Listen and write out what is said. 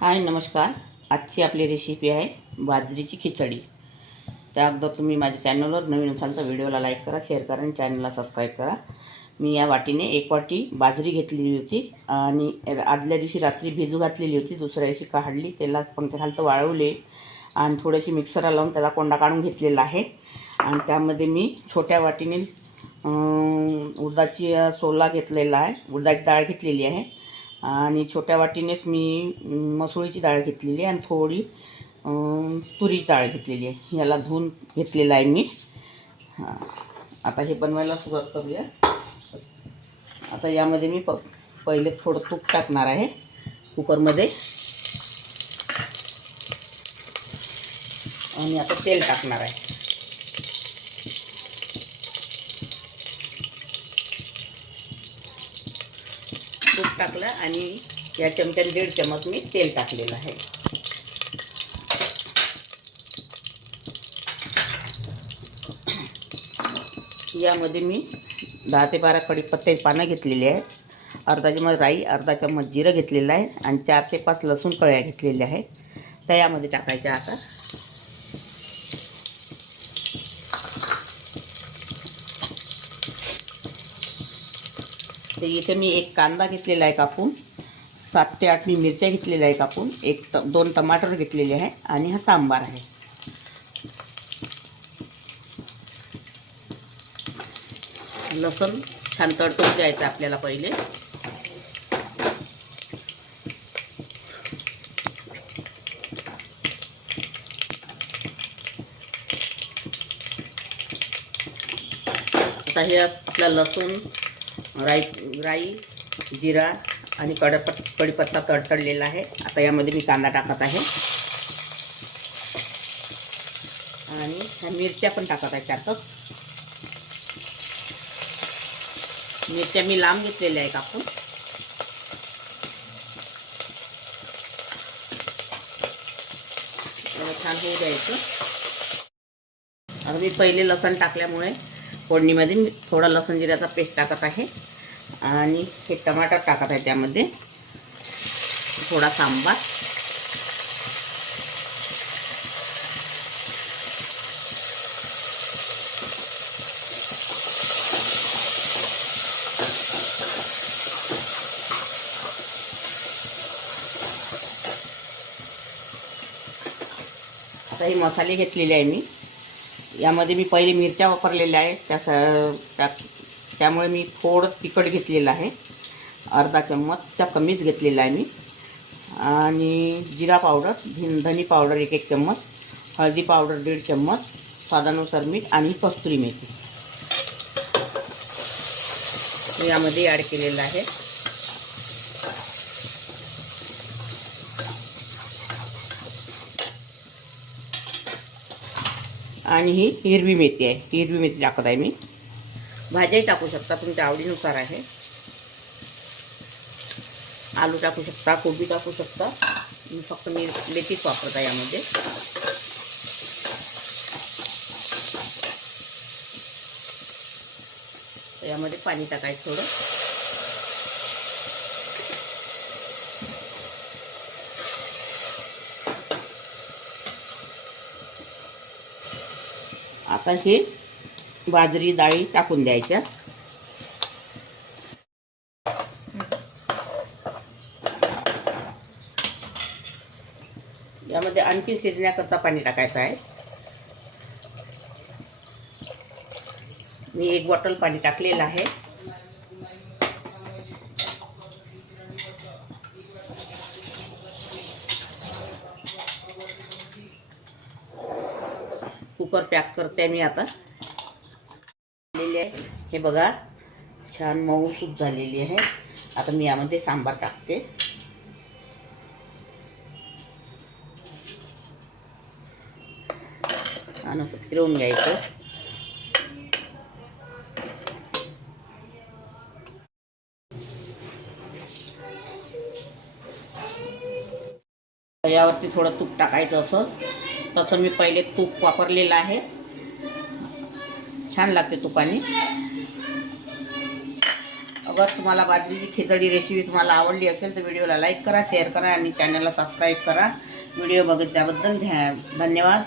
हाय नमस्कार. आजची आपली रेसिपी आहे बाजरीची खिचडी. त्या अगोदर तुम्ही माझ्या चॅनलवर नवीन असाल तर व्हिडिओला लाईक करा, शेअर करा आणि चॅनलला सबस्क्राईब करा. मी या वाटीने 1 वाटी बाजरी घेतलेली होती आणि आदल्या दिवशी रात्री भिजू घातलेली होती. दुसऱ्या दिवशी काढली, त्याला पंख्याखाली वाळवले आणि थोडीशी मिक्सरला लावून त्याचा कोंडा काढून घेतलेला आहे. आणि त्यामध्ये मी छोट्या वाटीने उडदाची सोला घेतलेला आहे, उडदाची डाळ घेतलेली आहे आणि छोट्या वाटीनेच मी मसुरीची डाळ घेतलेली आहे आणि थोडी तुरीची डाळ घेतलेली आहे. याला धुवून घेतलेलं आहे मी. आता हे बनवायला सुरुवात करूया. आता यामध्ये मी पहिले थोडं तूप टाकणार आहे कुकरमध्ये आणि आता तेल टाकणार आहे. तूप टाकलं आणि या चमच्याने 1.5 चमच मी तेल टाकलेलं आहे. यामध्ये मी 10 ते 12 कढीपत्त्याची पानं घेतलेली आहे, अर्धा चमच राई, अर्धा चमच जिरं घेतलेलं आहे आणि 4 ते 5 लसूण कळ्या घेतलेल्या आहेत. त्या यामध्ये टाकायच्या. आता ते इथे मी 1 कांदा घेतलेला आहे कापून, 7 ते 8 मी मिरच्या घेतलेल्या आहे कापून, 2 टमाटर घेतलेले आहे आणि हा सांबार आहे. लसूण छान तडतडून द्यायचं आपल्याला पहिले. आता हे आपला लसूण, राई, जिरा आणि कढीपत्ता तडतडलेला आहे. आता यामध्ये मी कांदा टाकत आहे आणि ह्या मिरच्या पण टाकत आहे. त्यातच मिरच्या मी लांब घेतलेल्या आहे कापून. छान होऊ द्यायचं. आता मी पहिले लसण टाकल्यामुळे फोडणीमध्ये मी थोडा लसूण जिऱ्याचा पेस्ट टाकत आहे आणि हे टमाटर टाकत आहे. त्यामध्ये थोडा सांबार, आता हे मसाले घेतलेले आहे मी. यामध्ये मी पहिले मिरच्या वापरलेल्या आहे, त्यामुळे मी थोडं तिखट घेतलेलं आहे, अर्धा चम्मचच्या कमीच घेतलेला आहे मी. आणि जिरा पावडर, धनी पावडर 1 चम्मच, हळदी पावडर 1.5 चम्मच, स्वादानुसार मीठ आणि कस्तुरी मेथी यामध्ये ॲड केलेलं आहे. आणि ही हिरवी मेथी आहे, हिरवी मेथी टाकत आहे मी. भाज्याही टाकू शकता, तुमच्या आवडीनुसार आहे. आलू टाकू शकता, कोबी टाकू शकता. मी फक्त मेथीच वापरत आहे यामध्ये. यामध्ये पाणी टाकायचं थोडं. आता हे बाजरी डाळी टाकून द्यायच्या. यामध्ये आणखी शिजण्याकरता पाणी टाकायचं आहे. मी 1 बॉटल पाणी टाकलेलं आहे. कुकर पॅक करते मी आता. हे बघा छान मऊसूत झालेली आहे. आता मी यामध्ये सांबार टाकते. छान असं फिरवून घ्यायचं. यावरती थोडं तूप टाकायचं. तसं मी पहिले तूप वापरलेलं आहे, छान लागते तुपाने. अगर तुम्हाला बाजरीची खिचडी रेसिपी तुम्हाला आवडली असेल तर व्हिडिओला लाईक करा, शेअर करा आणि चॅनलला सबस्क्राईब करा. व्हिडिओ बघितल्याबद्दल धन्यवाद.